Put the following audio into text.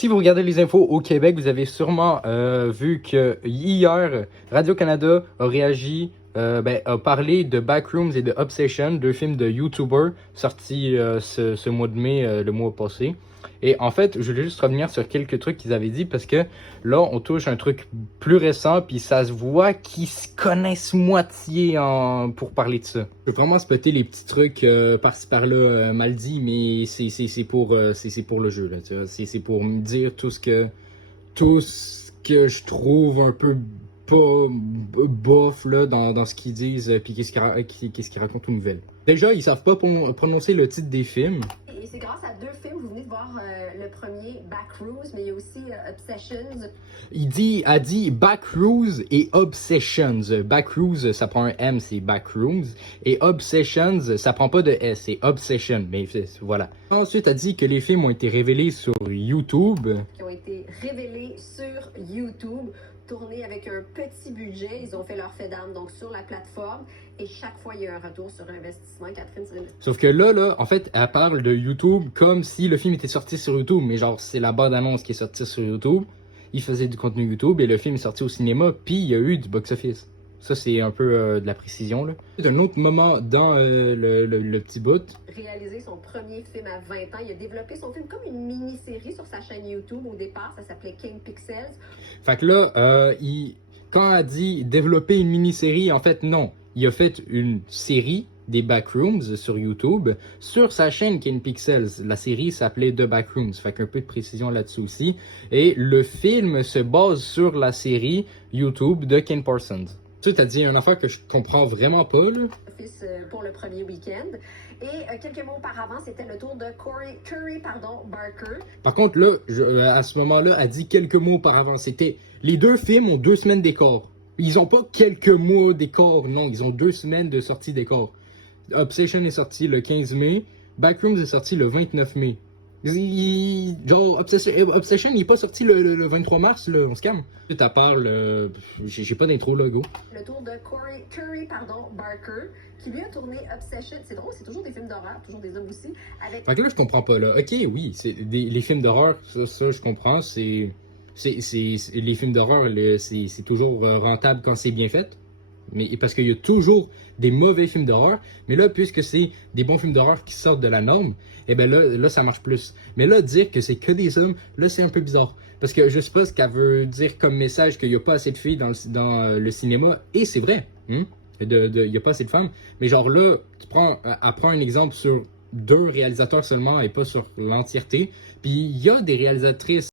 Si vous regardez les infos au Québec, vous avez sûrement vu que hier, Radio-Canada a réagi, a parlé de Backrooms et de Obsession, deux films de YouTubers sortis ce mois de mai, le mois passé. Et en fait, je voulais juste revenir sur quelques trucs qu'ils avaient dit parce que là, on touche un truc plus récent, puis ça se voit qu'ils se connaissent moitié pour parler de ça. Je veux vraiment spotter les petits trucs par-ci par-là mal dit, mais c'est pour le jeu, là, tu vois. C'est pour me dire tout ce que je trouve un peu pas bof là, dans ce qu'ils disent, puis qu'est-ce qu'ils racontent aux nouvelles. Déjà, ils savent pas prononcer le titre des films. Et c'est grâce à deux films, vous venez de voir le premier, Backrooms, mais il y a aussi Obsessions. A dit Backrooms et Obsessions. Backrooms, ça prend un M, c'est Backrooms. Et Obsessions, ça prend pas de S, c'est Obsession. Mais voilà. Ensuite, a dit que les films ont été révélés sur YouTube. Qui ont été révélés sur YouTube, tournés avec un petit budget. Ils ont fait leur fait d'armes donc sur la plateforme. Et chaque fois, il y a un retour sur investissement. Catherine, sauf que là, en fait, elle parle de YouTube comme si le film était sorti sur YouTube. Mais genre, c'est la bande-annonce qui est sortie sur YouTube. Il faisait du contenu YouTube et le film est sorti au cinéma. Puis il y a eu du box-office. Ça, c'est un peu de la précision, là. C'est un autre moment dans le petit bout. Réalisé son premier film à 20 ans. Il a développé son film comme une mini-série sur sa chaîne YouTube. Au départ, ça s'appelait King Pixels. Fait que là, quand elle dit développer une mini-série, en fait, non. Il a fait une série des Backrooms sur YouTube sur sa chaîne King Pixels. La série s'appelait The Backrooms. Fait qu'un peu de précision là-dessus aussi. Et le film se base sur la série YouTube de Ken Parsons. Tu as dit une affaire que je comprends vraiment pas, là. Pour le premier week-end. Et quelques mois auparavant, c'était le tour de Curry Barker. Par contre, là, à ce moment-là, elle dit quelques mois auparavant. C'était les deux films ont 2 semaines d'écart. Ils ont pas quelques mois d'écart, non, ils ont 2 semaines de sortie d'écart. Obsession est sorti le 15 mai, Backrooms est sorti le 29 mai. Genre, Obsession, il est pas sorti le 23 mars, là, on se calme. Tu parles, j'ai pas d'intro, là, go. Le tour de Curry Barker, qui lui a tourné Obsession. C'est drôle, c'est toujours des films d'horreur, toujours des hommes aussi. Avec... Fait que là, je comprends pas, là. Ok, oui, les films d'horreur, ça, je comprends, les films d'horreur, c'est toujours rentable quand c'est bien fait. Mais parce qu'il y a toujours des mauvais films d'horreur, mais là, puisque c'est des bons films d'horreur qui sortent de la norme, et ben là, ça marche plus. Mais là, dire que c'est que des hommes, là, c'est un peu bizarre. Parce que je sais pas ce qu'elle veut dire comme message, qu'il n'y a pas assez de filles dans le cinéma, et c'est vrai, il n'y a pas assez de femmes. Mais genre là, elle prend un exemple sur 2 réalisateurs seulement et pas sur l'entièreté. Puis il y a des réalisatrices